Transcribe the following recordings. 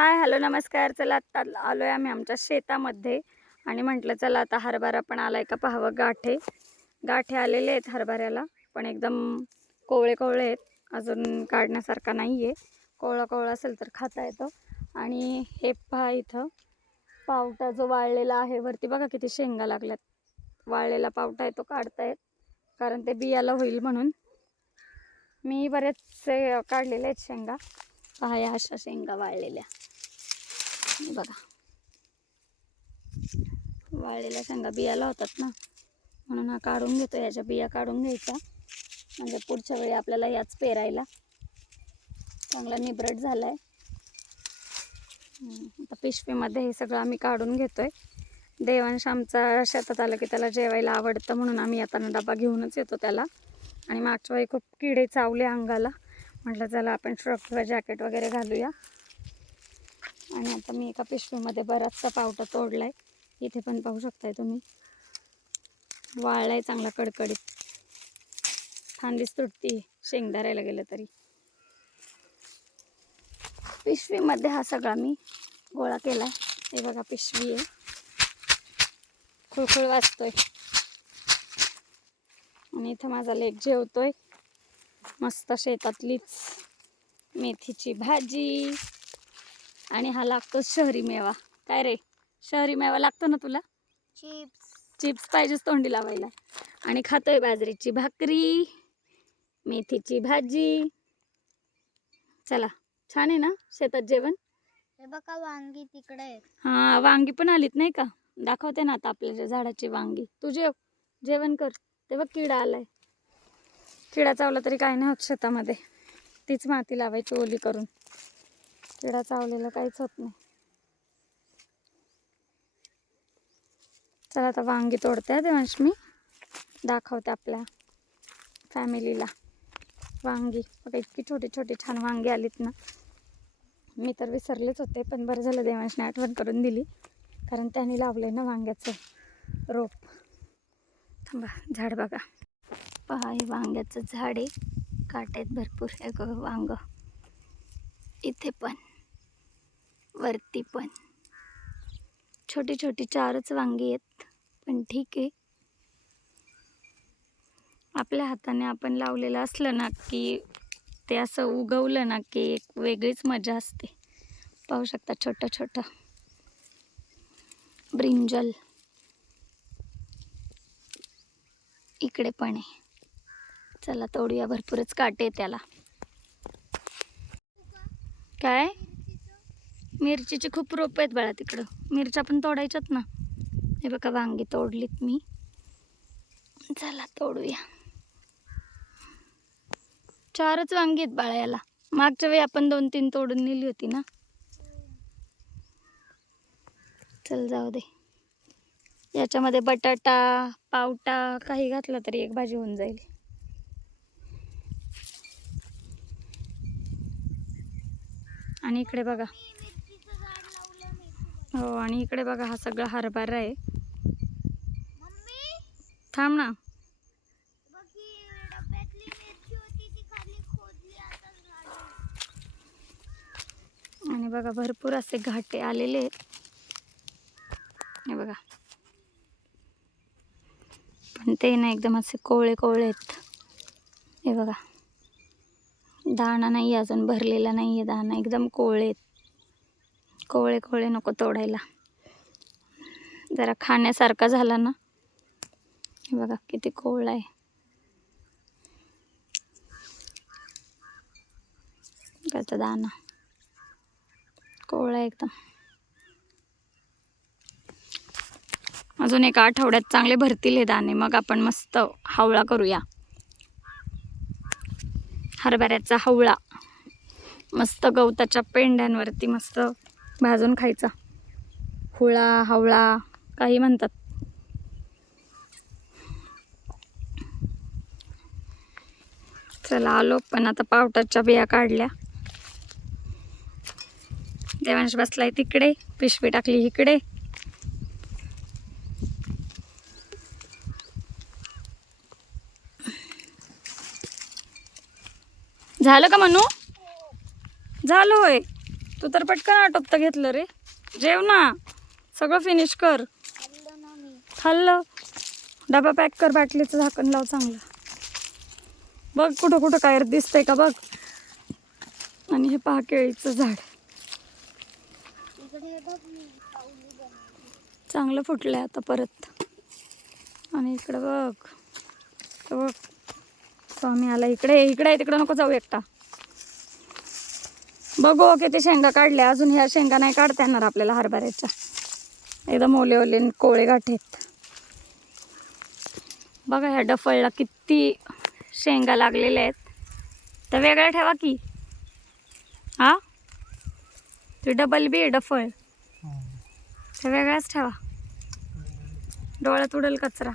Hi hello नमस्कार. चला आत्ता आलो आहे आम्ही आमच्या शेतामध्ये. आणि म्हटलं चला आता हरभरा पण आला आहे का पाहावं? गाठे. गाठे आलेले आहेत हरभऱ्याला पण एकदम कोवळे कोवळे आहेत. अजून काढण्यासारखा नाही आहे कोवळा कोवळा असेल तर खाता येतं. आणि हे पहा इथं पावटा जो वाळलेला आहे. वरती बघा किती शेंगा लागल्यात. वाळलेला पावटा आहे तो काढतायत. कारण ते बियाला होईल म्हणून. मी बरेचसे काढलेले आहेत शेंगा. पहा या अशा शेंगा वाळलेल्या. बघा. वाळलेल्या शेंगा बिया लावतात ना. म्हणून हा काढून घेतो याच्या बिया काढून घ्यायच्या. म्हणजे पुढच्या वेळी आपल्याला याच पेरायला. चांगला निब्रट झाला आहे आता पिशवीमध्ये हे सगळं आम्ही काढून घेतोय. देवांश आमचा शेतात आलं की त्याला जेवायला आवडतं म्हणून आम्ही आता डबा घेऊनच येतो त्याला. आणि मागच्या वेळी खूप किडे चावले अंगाला. म्हटलं चला आपण श्रॉक किंवा जॅकेट वगैरे घालूया. आणि आता मी एका पिशवीमध्ये बराचसा पावटा तोडलाय. इथे पण पाहू शकताय तुम्ही. वाळलाय चांगला कडकडीत. फांदीच तुटती शेंगदारायला गेलं तरी. पिशवीमध्ये हा सगळा मी गोळा केलाय. हे बघा पिशवी आहे. खुळखुळ वाचतोय आणि इथं माझा लेक जेवतोय. मस्त शेतातलीच मेथीची भाजी. आणि हा लागतो शहरी मेवा. काय रे? शहरी मेवा लागतो ना तुला? चिप्स. चिप्स पाहिजेच तोंडी लावायला. आणि खातोय बाजरीची भाकरी मेथीची भाजी. चला छान आहे ना शेतात जेवण? हे बघा वांगी तिकडे. हा वांगी पण आलीत नाही का? दाखवते ना आता आपल्या झाडाची वांगी. तू जेव जेवण कर. ते बघ किडा आलाय. किडा चावला तरी काय नाही होत शेतामध्ये. तीच माती लावायची ओली करून. किडा चावलेला काहीच होत नाही. चला आता वांगी तोडते देवांश मी. दाखवते आपल्या फॅमिलीला वांगी. बघा इतकी छोटी छोटी छान वांगी आलीत ना. मी तर विसरलेच होते पण बरं झालं देवांशने आठवण करून दिली. कारण त्याने लावले ना वांग्याचं रोप. थांबा झाड बघा. पहा हे वांग्याचं झाड आहे. काटेत आहेत भरपूर हे वांग. इथे पण. वरती पण. छोटी छोटी चारच वांगी आहेत पण ठीक आहे. आपल्या हाताने आपण लावलेलं असलं ना की ते असं उगवलं ना की एक वेगळीच मजा असते. पाहू शकता छोटं छोटं. ब्रिंजल. इकडे पण आहे. चला तोडूया भरपूरच काटे त्याला. काय? मिरचीचे खूप रोप आहेत बाळा तिकडं. मिरच्या पण तोडायच्यात ना. हे बघा वांगी तोडलीत मी. चला तोडूया. चारच वांगी आहेत बाळा याला. मागच्या वेळी आपण दोन तीन तोडून नेली होती ना. चल जाऊ दे. याच्यामध्ये बटाटा पावटा काही घातला तरी एक भाजी होऊन जाईल. आणि इकडे बघा मिरचीचं झाड लावलं मी हो आणि इकडे बघा हा सगळा हरभरा आहे. थांब ना. आणि बघा भरपूर असे घाटे आलेले आहेत. हे बघा. पण ते ना एकदम असे कोवळे कोवळे आहेत. हे बघा. दाणा नाही अजून भरलेला नाही आहे दाणा. एकदम कोवळे आहेत. कोवळे कोवळे नको तोडायला. जरा खाण्यासारखा झाला ना. हे बघा किती कोवळा आहे. त्याचा दाणा. कोवळा एकदम. अजून एका आठवड्यात चांगले भरतील हे दाणे. मग आपण मस्त हावळा करूया. हरभऱ्याचा हावळा. मस्त गवताच्या पेंड्यांवरती मस्त भाजून खायचा. हुळा हावळा काही म्हणतात. चला आलो पण आता पावटाच्या बिया काढल्या. देवांश बसलाय तिकडे पिशवी टाकली इकडे. झालं का म्हणू झालं होय. तू तर पटकन आटोपतं घेतलं रे. जेव ना. सगळं फिनिश कर. खाल्लं. डबा पॅक कर बाटलीचं झाकण लाव चांगलं. बघ कुठं कुठं काय दिसतंय का बघ. आणि हे पहा केळीचं झाड. चांगलं फुटलं आहे चांगलं फुटलंय आता परत. आणि इकडं बघ. बघ. स्वामी आला इकडे. इकडे तिकडं नको जाऊ एकटा. बघू किती शेंगा काढल्या. अजून ह्या शेंगा नाही काढता येणार आपल्याला हरभऱ्याच्या. एकदम ओले ओले कोळे गाठेत बघा ह्या डफळला किती शेंगा लागलेल्या आहेत. त्या वेगळ्या ठेवा की. हा? ती डबल बी आहे डफळ. त्या वेगळ्याच ठेवा. डोळ्यात उडेल कचरा.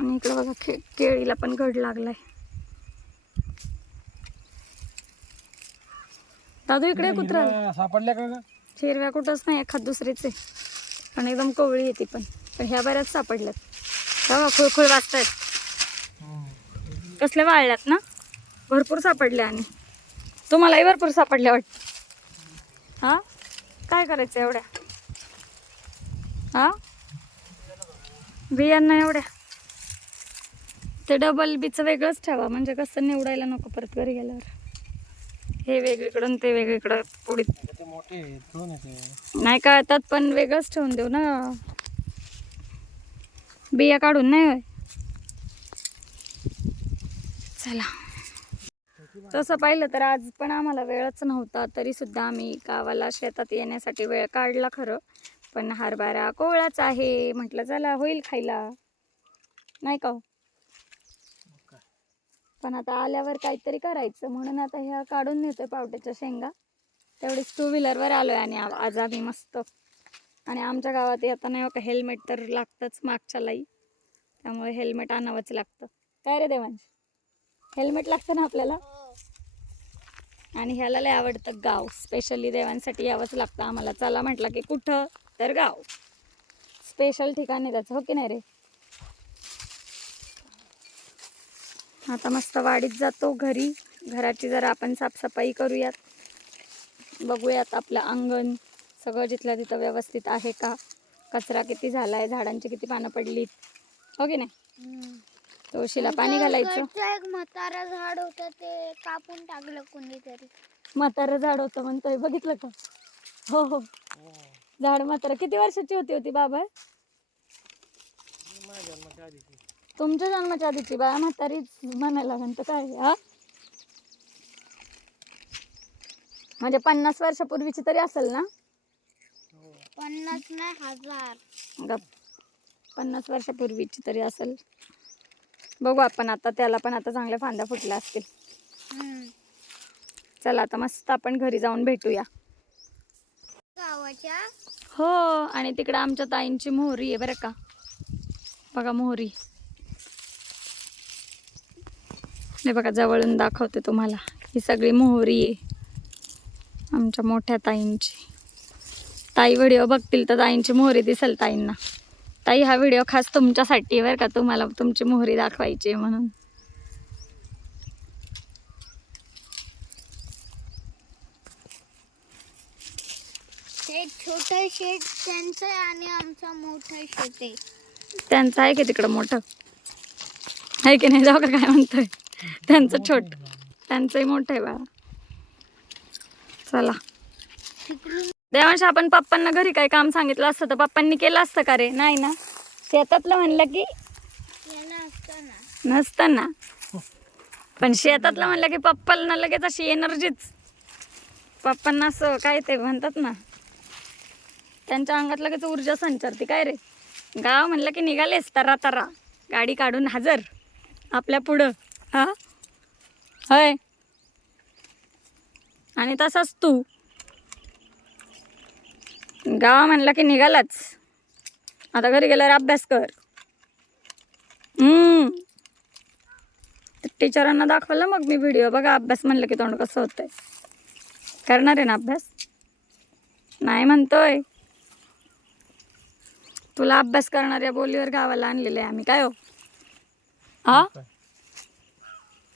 आणि इकडे बघा के केळीला पण घड लागलाय. दादू इकडे कुत्रा. सापडल्या का? हिरव्या कुठंच नाही एखाद दुसरीच. पण एकदम कोवळी येते पण. पण ह्या बऱ्याच सापडल्यात. बघा खुळखुळ वाचतायत कसल्या वाळल्यात ना? भरपूर सापडल्या आणि. तुम्हालाही भरपूर सापडल्या वाटत. हा? काय करायचं एवढ्या? हा? बियांना एवढ्या. ते डबल बीचं वेगळंच ठेवा. म्हणजे कसं निवडायला नको परत घरी गेल्यावर. हे वेगळीकडं आणि ते वेगळीकडं ते. नाही कळतात पण वेगळंच ठेवून देऊ ना. बिया काढून नाही होय? चला. तसं पाहिलं तर आज पण आम्हाला वेळच नव्हता तरी सुद्धा आम्ही गावाला शेतात येण्यासाठी वेळ काढला खरं. पण हरभरा कोवळाच आहे. म्हटलं चला होईल खायला. नाही का हो? पण आता आल्यावर काहीतरी करायचं. म्हणून आता ह्या काढून नेतोय पावट्याच्या शेंगा. तेवढीच टू व्हीलरवर आलोय आणि आज आम्ही मस्त. आणि आमच्या गावात आता नाही का हेल्मेट तर लागतंच मागच्यालाही त्यामुळे हेल्मेट आणावंच लागतं. काय रे देवांश? हेल्मेट लागतं ना आपल्याला? आणि ह्याला लय आवडतं गाव. स्पेशली देवांसाठी यावंच लागतं आम्हाला. चला म्हटलं की कुठं? तर गाव. स्पेशल ठिकाण आहे त्याचं हो की नाही रे? आता मस्त वाडीत जातो घरी. घराची जरा आपण साफसफाई करूयात. बघूयात आपलं अंगण सगळं जिथलं तिथं व्यवस्थित आहे का? कचरा किती झाला आहे झाडांची किती पानं पडलीत? हो की नाही? तुळशीला पाणी घालायचं? एक म्हातारा झाड होतं ते कापून टाकलं कोणीतरी म्हातारं झाड होतं म्हणतोय. बघितलं का? हो हो. झाड म्हातारं. किती वर्षाची होती होती बाबा? माझ्या जन्माच्या आधीची. तुमच्या जन्माच्या आधीची बाळा म्हातारीच म्हणायला म्हणतं काय हा? म्हणजे पन्नास वर्षापूर्वीची तरी असेल ना? पन्नास नाही हजार. गप. पन्नास वर्षापूर्वीची तरी असेल. बघू आपण आता त्याला पण आता चांगल्या फांद्या फुटल्या असतील. चला आता मस्त आपण घरी जाऊन भेटूया. गावाच्या? हो आणि तिकडं आमच्या ताईंची मोहरी आहे बरं का. बघा मोहरी. हे बघा जवळून दाखवते तुम्हाला. ही सगळी मोहरी आहे. आमच्या मोठ्या ताईंची. ताई व्हिडिओ बघतील तर ताईंची मोहरी दिसेल ताईंना. ताई हा व्हिडिओ खास तुमच्यासाठी बरं का? तुम्हाला तुमची मोहरी दाखवायची म्हणून. ते छोटं शेत त्यांचं आहे आणि आमचं मोठं शेत आहे. त्यांचं आहे की तिकडं मोठं? आहे की नाही? जाऊ का काय म्हणतोय? त्यांचं छोट त्यांचंही मोठं आहे बाळा चला. देवांश आपण पप्पांना घरी काय काम सांगितलं असतं तर पप्पांनी केलं असतं का रे? नाही ना? शेतातलं म्हणलं की नसतं ना पण शेतातलं म्हणलं की पप्पाला लगेच अशी एनर्जीच पप्पांना असं काय ते म्हणतात ना. त्यांच्या अंगात लगेच ऊर्जा संचारते. काय रे? गाव म्हणलं की निघालेस तरा तरा. गाडी काढून हजर. आपल्या पुढं. हा? होय. आणि तसाच तू? गावा म्हणला की निघालाच. आता घरी गेल्यावर अभ्यास कर. टीचरांना दाखवलं मग मी व्हिडिओ बघा अभ्यास म्हणलं की तोंड कसं होतंय. करणार आहे ना अभ्यास? नाही म्हणतोय. तुला अभ्यास करणाऱ्या बोलीवर गावाला आणलेलं आहे आम्ही. काय हो? हा?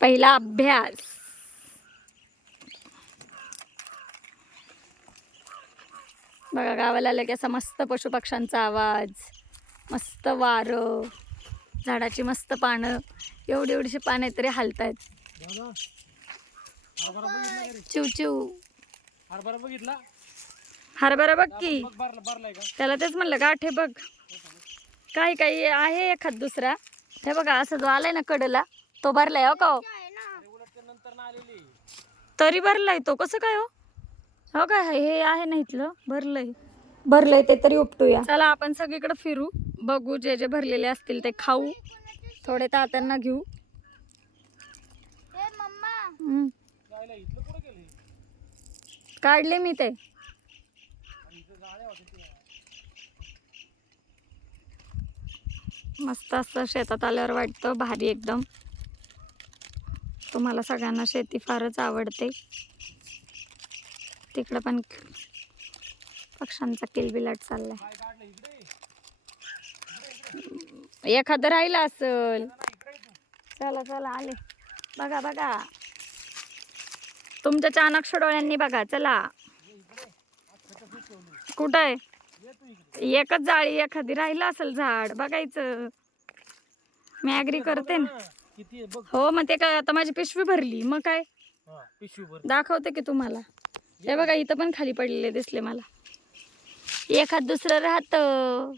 पहिला अभ्यास. बघा गावाला आलं की असा मस्त पशुपक्ष्यांचा आवाज मस्त वारं झाडाची मस्त पानं एवढी एवढीशी पानं तरी हालतायत. का? चिव चिव. हरभरा बघितला? हरभरा बघ की. का? त्याला तेच म्हणलं गाठे बघ. काही काही आहे एखाद दुसरा. हे बघा असं जो आलाय ना कडला तो भरलाय हो का हो? आहे ना ते उलट ते नंतर ना आलेली तरी भरलाय तो. कसं काय हो? हो काय हे आहे ना इथलं. भरलंय. भरलंय ते तरी उपटूया. चला आपण सगळीकडे फिरू. बघू जे जे भरलेले असतील ते खाऊ. थोडे तात्यांना घेऊ. हे मम्मा. हम्म. जायला इथलं कुठं गेले काढले मी ते. मस्त असं शेतात आल्यावर वाटतं भारी एकदम. तुम्हाला सगळ्यांना शेती फारच आवडते. तिकडं पण पक्ष्यांचा किलबिलाट चाललाय. एखादं राहिलं असल. चला चला आले. बघा बघा. तुमच्या चाणक्ष डोळ्यांनी बघा चला. कुठं आहे? एकच जाळी एखादी राहिलं असेल झाड बघायचं. मी ॲग्री करते ना. किती आहे? बघ. हो मग ते काय आता माझी पिशवी भरली मग काय? हा पिशवी भर दाखवते की तुम्हाला. हे बघा. इथं पण खाली पडलेले दिसले मला. एखाद दुसरं राहतं.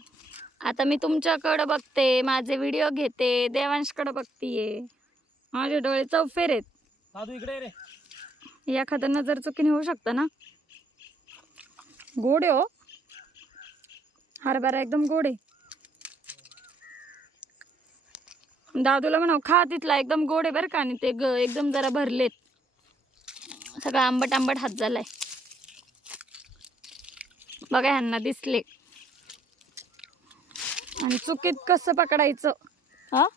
आता मी तुमच्याकडं बघते माझे व्हिडिओ घेते देवांशकडं बघतीये. माझे डोळे चौफेर आहेत. दादू इकडे ये रे. एखादं नजर चुकीने होऊ शकतं ना? गोड आहे हो. हरभरा एकदम गोड आहे. दादूला म्हणाव खा तिथला एकदम गोड आहे बरं का आणि ते ग एकदम जरा भरलेत. सगळं आंबट आंबट हात झालाय. बघा ह्यांना दिसले. आणि चुकीत कसं पकडायचं? हा?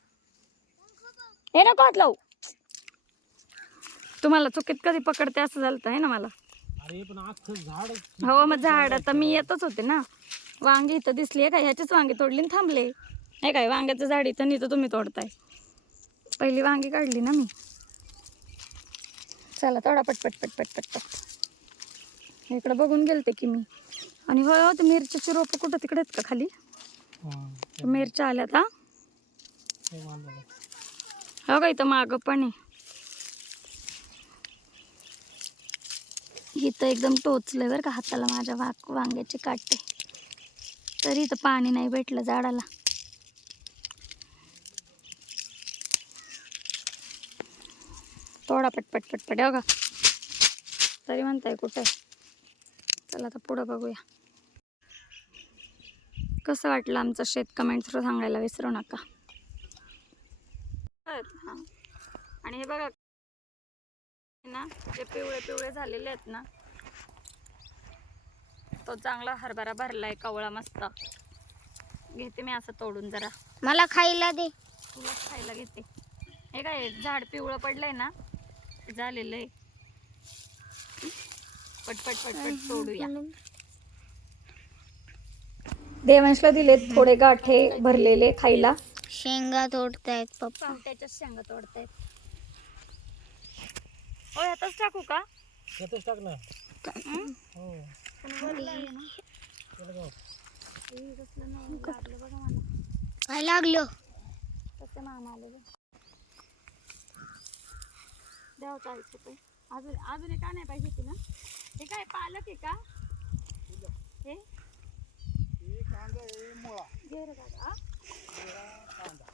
हे नको हात लावू. तुम्हाला चुकीत कधी पकडते असं झालं आहे ना मला? हो मग झाड आता मी येतच होते ना. वांगी इथं दिसली का? ह्याचीच वांगी तोडली थांबले. नाही काय वांग्याचं झाड इथं इथं तुम्ही तोडताय. पहिली वांगी काढली ना मी. चला तोडा पटपट पटपट पटपट इकडं बघून गेलते की मी. आणि होय हो ते मिरच्याची रोपं कुठं तिकडे आहेत का खाली? मिरच्या आल्यात हा? हो का इथं मागं पण आहे. इथं एकदम टोचलंय बरं का हाताला माझ्या वाक वांग्याचे काटे. तरी इथं पाणी नाही भेटलं झाडाला. तोडा पटपट पटपट हो का तरी म्हणताय कुठे? चला आता पुढं बघूया. कसं वाटलं आमचं शेत? कमेंट थ्रू सांगायला विसरू नका. हां. आणि हे बघा ना जे पिवळे पिवळे झालेले आहेत ना तो चांगला हरभरा भरलाय कवळा मस्त. घेते मी असं तोडून जरा. मला खायला दे. तुला खायला घेते. हे काय झाड पिवळं पडलंय ना? झालेलं आहे. पटपट पटपट तोडूया देवांशला दिले थोडे गाठे भरलेले खायला. शेंगा तोडतायत पप्पा. त्याच्याच शेंगा तोडतायत. हो यातच टाकू का? त्यातच टाक ना हं? हो पण वरलं आहे ना. त्याला काय? होतं? हे कसलं नाही लागलं बघा मला. काय लागलं तसे मामा आले बघ. द्यावं चालतं ते अजून अजून एक नाही पाहिजे होती ना? हे काय पालक आहे का? हे? घे रे दादा. आ?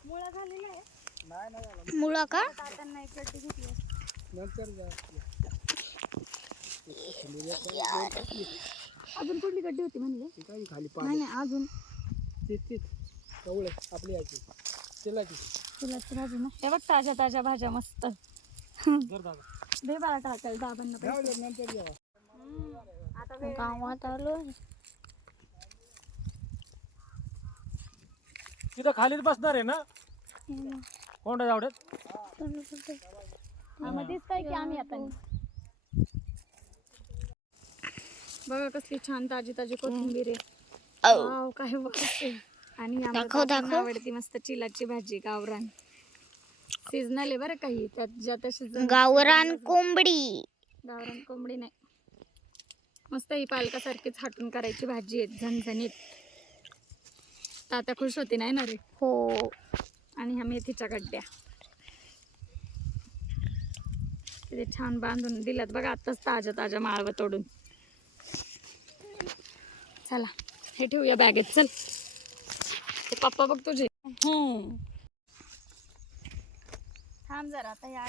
मुळा झालेला आहे. नाही नाही झालं. मुळा का? एक गड्डी घेतली असती. नंतर जा. अजून कुठली गड्डी होती म्हणले? खाली नाही पाणी? नाही अजून. तीच तीच कवळे आपली यायची तेलाची. फुलाची भाजी ना हे बघ ताज्या ताज्या भाज्या मस्त. दे बाळा टाकायला दाबांना पैसे. गावात आलो. तिथं खालीच बसणार आहे ना? कोंडा जावड्यात? हा, मग दिसतंय की आम्ही आता. बघा कसली छान ताजी ताजी कोथिंबीर आहे. वाव, काय. आणि आम्हाला दाखव, तात्यांना दाखव. आवडती मस्त चिलाची भाजी गावरान. सीजनल आहे बरं काही त्यात ज्या तशी गावरान कोंबडी. गावरान कोंबडी नाही. मस्त ही पालकासारखीच हाटून करायची भाजी आहे झणझणीत. तात्या खुश होती नाही ना रे? हो. आणि ह्या मेथीच्या गड्ड्या. किती छान बांधून दिल्यात बघा आत्ताच ताज्या ताज्या माळवं तोडून. चला हे ठेवूया बॅगेत चल. ते पप्पा बघ तुझे. थांब जरा आता या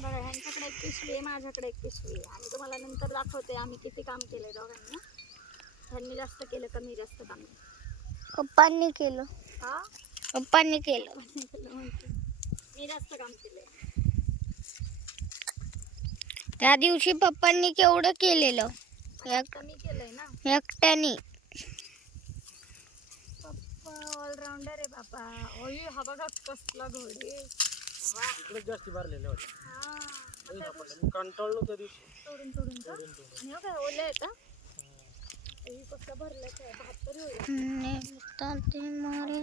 बघा ह्यांच्याकडे एक पिशवी आहे माझ्याकडे एक पिशवी आहे. आणि तुम्हाला नंतर दाखवते आम्ही किती काम केलंय दोघांनी. ह्यांनी जास्त केलं कमी जास्त काम. पप्पांनी केलं. हा? पप्पांनी केलं. मी जास्त काम केलंय त्या दिवशी पप्पांनी केवढं केलेलं? एक कमी केलंय ना? एकट्याने. ऑलराऊंडर आहे बापा ओय हा बघा कसला घोडे. जास्ती भरलेले होते. हा. मी कंटाळलो त्या दिवशी. का? सोडून. आणि हो काय ओले आहेत हा? कसलं भरलंच आहे. भात तरी होईल मारे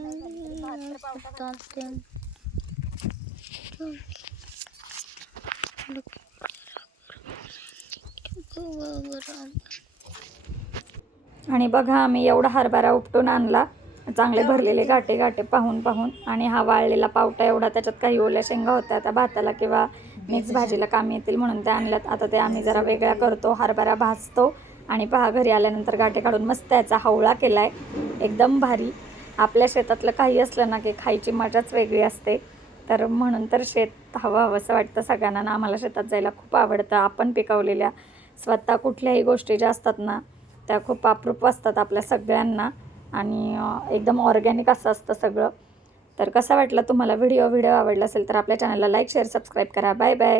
आणि बघा आम्ही एवढा हरभरा उपटून आणला. चांगले भरलेले गाठे गाठे पाहून पाहून आणि हा वाळलेला पावटा एवढा त्याच्यात काही ओल्या शेंगा होत्या त्या भाताला किंवा मिक्स भाजीला काम येतील म्हणून त्या आणल्यात. आता ते आम्ही जरा वेगळ्या करतो हरभरा भाजतो आणि पहा घरी आल्यानंतर गाठे काढून मस्त याचा हवळा आहे एकदम भारी. आपल्या शेतातलं काही असलं ना की खायची मजाच वेगळी असते. तर म्हणून तर शेत हवं हवंसं वाटतं सगळ्यांना. ना आम्हाला शेतात जायला खूप आवडतं. आपण पिकवलेल्या स्वतः कुठल्याही गोष्टी ज्या असतात ना त्या खूप अप्रूप असतात आपल्या सगळ्यांना. आणि एकदम ऑर्गॅनिक असं असतं सगळं. तर कसं वाटलं? तुम्हाला व्हिडिओ व्हिडिओ आवडला असेल तर आपल्या चॅनलला लाईक शेअर सबस्क्राईब करा. Bye bye